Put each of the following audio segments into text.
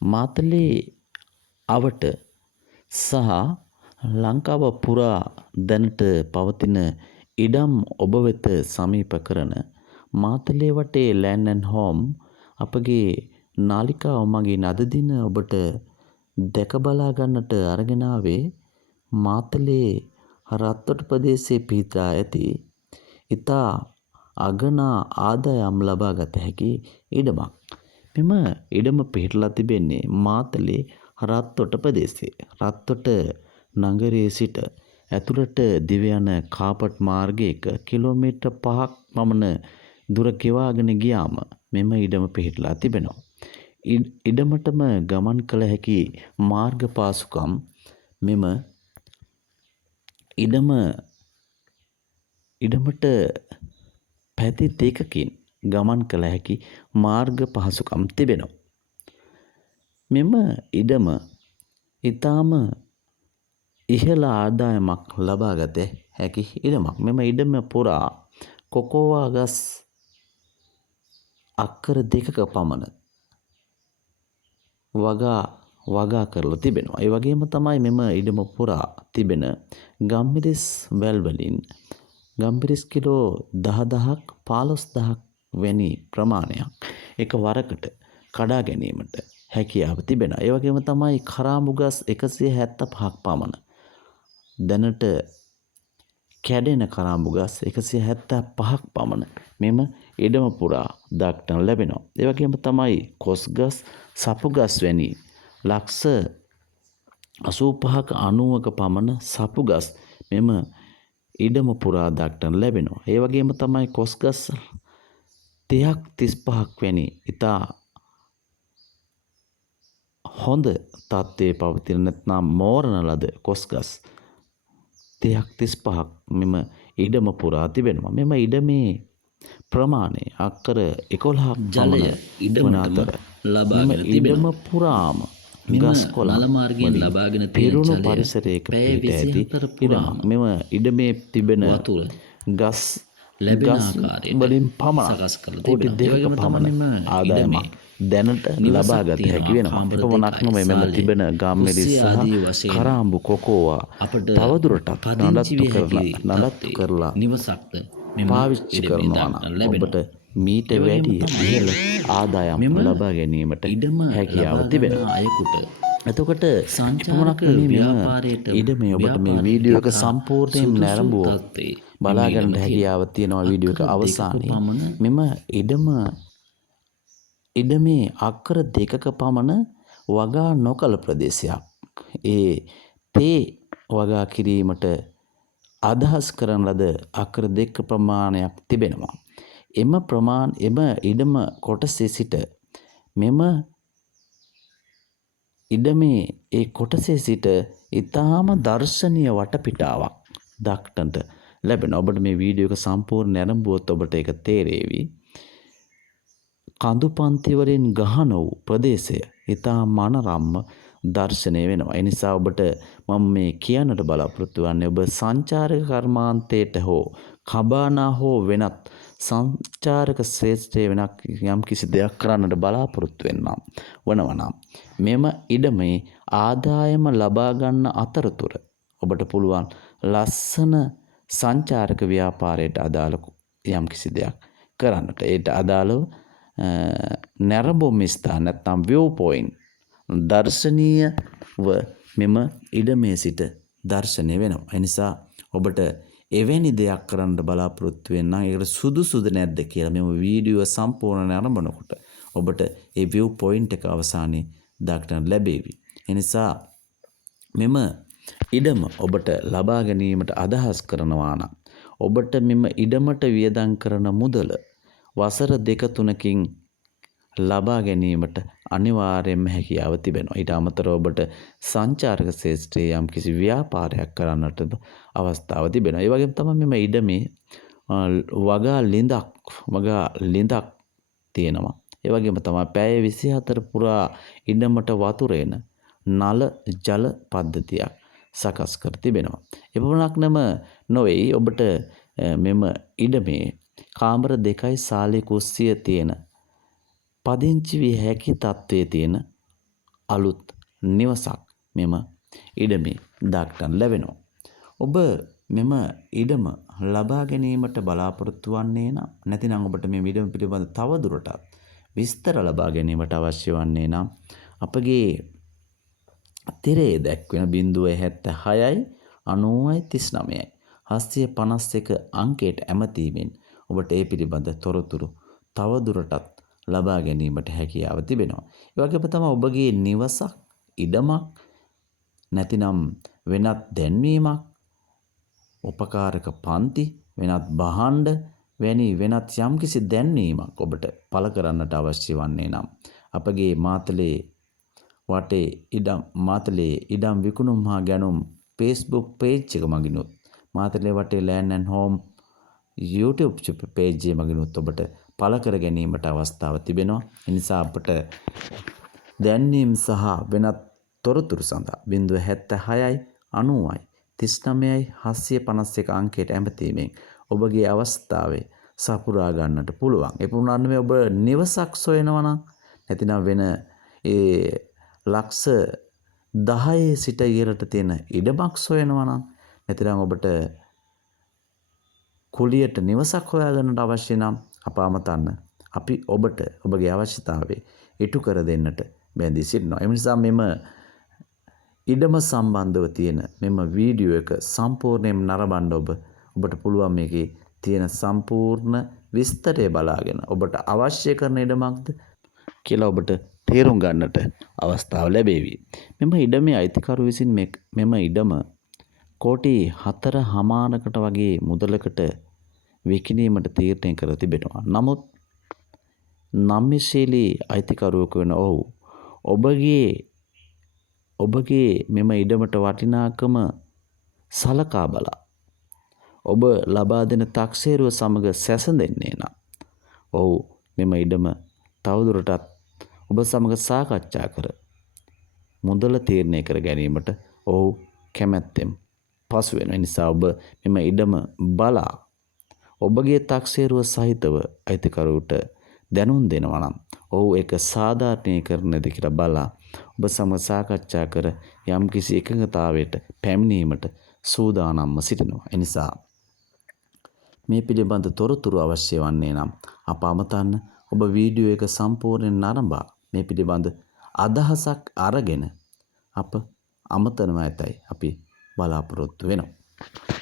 මාතලේ අවට සහ ලංකාව පුරා දැනට පවතින ඉඩම් ඔබ වෙත සමීප කරන මාතලේ වටේ ලෑන්ඩ් ඇන්ඩ් හෝම් අපගේ නාලිකාව මගින් අද දින ඔබට දැක බලා ගන්නට අරගෙන ආවේ මාතලේ රත්තොට ප්‍රදේශයේ පිහිටා ඇති ඉතා අගනා ආදායම් ලබා ගත හැකි ඉඩමක්. මෙම ඉඩම පිහිටලා තිබෙන්නේ මාතලේ රත්තොට ප්‍රදේශයේ. රත්තොට නගරයේ සිට ඇතුළට දිව යන කාපට් මාර්ගයක කිලෝමීටර් 5ක් පමණ දුර ගෙවාගෙන ගියාම මෙම ඉඩම පිහිටලා තිබෙනවා. ඉඩමටම ගමන් කළ හැකි මාර්ග පාසුකම් මෙම ඉඩමට පැති දෙකකින් ගමන් කළ හැකි මාර්ග පහසුකම් තිබෙනවා. මෙම ඉඩම ඊටාම ඉහළ ආදායමක් ලබා ගත හැකි ඉඩමක්. මෙම ඉඩම පුරා කොකෝවා ගස් අක්කර 2ක පමණ වගා කරලා තිබෙනවා. ඒ වගේම තමයි මෙම ඉඩම පුරා තිබෙන ගම්මිරිස් වැල් වලින් ගම්මිරිස් කිලෝ 10000ක් 15000ක් වැනි ප්‍රමාණයක් එක වරකට කඩා ගැනීමට හැකියාව තිබෙනවා. ඒ වගේම තමයි කරාඹු ගස් 175ක් පමණ දැනට කැඩෙන කරාඹු ගස් 175ක් පමණ මෙම ඉඩම පුරා දක්නට ලැබෙනවා. ඒ වගේම තමයි කොස් ගස්, සපු ගස් වැනි ලක්ෂ 85ක 90ක පමණ සපු ගස් මෙම ඉඩම පුරා දක්නට ලැබෙනවා. ඒ වගේම තමයි කොස් ගස් 30ක් 35ක් වැනි ඉතා හොඳ තත්ත්වයේ පවතින නැත්නම් මෝරණ ලද කොස් ගස් 30ක් 35ක් මෙම ඉඩම පුරා තිබෙනවා. මෙම ඉඩමේ ප්‍රමාණය අක්කර 11ක් ජලය වන අතර ලබාගෙන ඉඩම පුරාම ගස් කොළන් නල මාර්ගයෙන් ලබාගෙන තියෙන පිරුණු ජලය පරිසරයක පැය පිහිට ඇති 24 පුරාම ඉඩමක්. මෙම ඉඩමේ තිබෙන වතුර ගස් ලැබෙන ගස් ආකාරයට වලින් පමණක් සකස් කරලා කෝටි තිබෙනවා. ඒ 2ක වගේම පමණ තමයි මෙම ආදායමක් දැනට නිවසක් ලබා ගත තියෙනවා. හැකි වෙනවා. කාමර එපමණක් දෙකයි, නොවේ මෙම සාලේ, තිබෙන ගම්මිරිස් කුස්සිය ආදී සහ වශයෙන් කරාඹු කොකෝවා අපට තවදුරටත් පදිංචි විය හැකි නඩත්තු තත්ත්වයේ කරලා නිවසක්ද මෙම පාවිච්චි ඉඩමේ කරනවා නම් දක්නට ලැබෙනවා. ඔබට මීට ඒ වගේම වැඩි තමයි ඉහළ ආදායම් මෙම ලබා ගැනීමට ඉඩම හැකියාව ලබා තිබෙනවා. ගන්නා අයෙකුට එතකොට සංචාරක එපමණක් නෙමෙයි මෙම ව්‍යාපාරයට ඉඩමේ ඔබට මේ වීඩියෝ එක සම්පූර්ණයෙන් නැරඹුවොත් බලා ගන්නට හැකියාව තියෙනවා වීඩියෝ එක අවසානයේ. මෙම ඉඩමේ අක්කර 2ක පමණ වගා නොකළ ප්‍රදේශයක්. ඒ තේ වගා කිරීමට අදහස් කරන ලද අක්කර 2ක ප්‍රමාණයක් තිබෙනවා. එම ඉඩම කොටසේ සිට මෙම ඉඩමේ ඒ කොටසේ සිට ඊටාම දර්ශනීය වටපිටාවක් දක්නට ලැබෙනවා. ඔබට මේ වීඩියෝ එක සම්පූර්ණ නැරඹුවොත් ඔබට ඒක තේරේවි. කඳු පන්ති වලින් ගහන වූ ප්‍රදේශය ඊටා මනරම්ම දර්ශනය වෙනවා. ඒ නිසා ඔබට මම මේ කියන්නට බලාපොරොත්තු වෙන්නේ ඔබ සංචාරක කර්මාන්තයට හෝ කබානා හෝ වෙනත් සංචාරක ශ්‍රේෂ්ඨයේ වෙනක් යම් කිසි දෙයක් කරන්නට බලාපොරොත්තු වෙනවා නම් මෙම ඉඩමේ ආදායම ලබා ගන්න අතරතුර ඔබට පුළුවන් ලස්සන සංචාරක ව්‍යාපාරයට අදාළ යම් කිසි දෙයක් කරන්නට. ඒට අදාළව නැරඹුම් ස්ථාන නැත්නම් view point දර්ශනීයව මෙම ඉඩමේ සිට දර්ශනය වෙනවා. ඒ නිසා ඔබට එවැනි දෙයක් කරන්න බලාපොරොත්තු වෙන්න ඒකට සුදුසුද නැද්ද කියලා මෙම වීඩියෝ සම්පූර්ණ නරඹනකොට ඔබට ඒ view point එක අවසානයේ දක්නට ලැබේවි. ඒ නිසා මෙම ඉඩම ඔබට ලබා ගැනීමට අදහස් කරනවා නම් ඔබට මෙම ඉඩමට වියදම් කරන මුදල වසර 2-3කින් ලබා ගැනීමට අනිවාර්යයෙන්ම හැකියාව තිබෙනවා. ඊට අමතරව ඔබට සංචාරක ශේෂ්ත්‍රයේ යම් කිසි ව්‍යාපාරයක් කරන්නට අවස්ථාව තිබෙනවා. ඒ වගේම තමයි මෙම ඉඩමේ වගා ලිඳක් තියෙනවා. ඒ වගේම තමයි පැය 24 පුරා ඉඩමට වතුර එන නල ජල පද්ධතියක් සකස් කර තිබෙනවා. එපමණක් නොවේ ඔබට මෙම ඉඩමේ කාමර 2යි සාලේ කුස්සිය තියෙන පදිංචි විය හැකි තත්ත්වයේ තියෙන අලුත් නිවසක් මෙම ඉඩමේ දක්නට ලැබෙනවා. ඔබ මෙම ඉඩම ලබා ගැනීමට බලාපොරොත්තු වන්නේ නම් නැතිනම් ඔබට මේ ඉඩම පිළිබඳ තවදුරටත් විස්තර ලබා ගැනීමට අවශ්‍ය වන්නේ නම් අපගේ තිරේ දැක්වෙන 076යි 90යි 39යි 751 අංකයට ඇමතීමෙන් ඔබට ඒ පිළිබඳ තොරතුරු තවදුරටත් ලබා ගැනීමට හැකියාව තිබෙනවා. ඒ වගේම තමයි ඔබගේ නිවසක් ඉඩමක් නැතිනම් වෙනත් දැන්වීමක් උපකාරක පන්ති වෙනත් භාණ්ඩ වැනි වෙනත් යම්කිසි දැන්වීමක් ඔබට පළ කරන්නට අවශ්‍ය වන්නේ නම් අපගේ මාතලේ වටේ ඉඩම් විකුණුම් හා ගැනුම් Facebook page එක මගිනුත් මාතලේ වටේ land and home YouTube page එක මගිනුත් ඔබට පළ කර ගැනීමට අවස්ථාව තිබෙනවා. ඒ නිසා අපට දැන්වීම් සහ වෙනත් තොරතුරු සඳහා 076යි 90යි 39යි 751 අංකයට ඇමතීමෙන් ඔබගේ අවස්ථාවේ සපුරා ගන්නට පුළුවන්. ඒ වුණාට මේ ඔබ නිවසක් සොයනවා නම් නැතිනම් වෙන ඒ ලක්ෂ 10 සිට ඉහළට තියෙන ඉඩමක් සොයනවා නම් නැතිනම් ඔබට කුලියට නිවසක් හොයාගන්නට අවශ්‍ය නම් අප අමතන්න අපි ඔබට ඔබගේ අවශ්‍යතාවය ඉටු කර දෙන්නට බැඳී සිටිනවා. ඒ නිසා මෙම ඉඩම සම්බන්ධව තියෙන මෙම වීඩියෝ එක සම්පූර්ණයෙන් නරඹන්න ඔබට පුළුවන් මේකේ තියෙන සම්පූර්ණ විස්තරය බලාගෙන ඔබට අවශ්‍ය කරන ඉඩමක්ද කියලා ඔබට තේරුම් ගන්නට අවස්ථාව ලැබේවි. මෙම ඉඩමේ අයිතිකරු විසින් මෙම ඉඩම කෝටි 4.5කට වගේ මුදලකට විකිණීමට තීරණය කර තිබෙනවා. නමුත් නම්‍යශීලී අයිතිකරුවෙකු වෙන ඔහු ඔබගේ මෙම ඉඩමට වටිනාකම සලකා බලා ඔබ ලබා දෙන තක්සේරුව සමග සැසඳෙන්නේ නම් ඔහු මෙම ඉඩම තවදුරටත් ඔබ සමග සාකච්ඡා කර මුදල තීරණය කර ගැනීමට ඔහු කැමැත්තෙන් පසු වෙන නිසා ඔබ මෙම ඉඩම බලා ඔබගේ තක්සේරුව සහිතව අයිතිකරුවට දැනුම් දෙනවා නම් ඔහු ඒක සාධාරණීකරණයද කියලා බලා ඔබ සමග සාකච්ඡා කර යම්කිසි එකඟතාවයට පැමිණීමට සූදානම්ව සිටිනවා. ඒ නිසා මේ පිළිබඳ තොරතුරු අවශ්‍ය වන්නේ නම් අප අමතන්න ඔබ වීඩියෝ එක සම්පූර්ණයෙන් නරඹා මේ පිළිබඳ අදහසක් අරගෙන අප අමතනවා ඇතයි අපි බලාපොරොත්තු වෙනවා.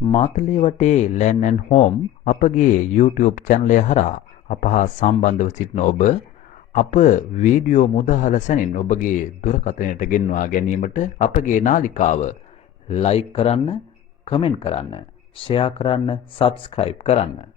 මාතලේ වටේ ලෑන් ඇන්ඩ් හෝම් අපගේ YouTube channel හරහා අප හා සම්බන්ධව සිටින ඔබ අප වීඩියෝ මුදහල සැනින් ඔබගේ දුරකථනයට ගෙන්වා ගැනීමට අපගේ නාලිකාව like කරන්න, කමෙන්ට් කරන්න, share කරන්න, subscribe කරන්න.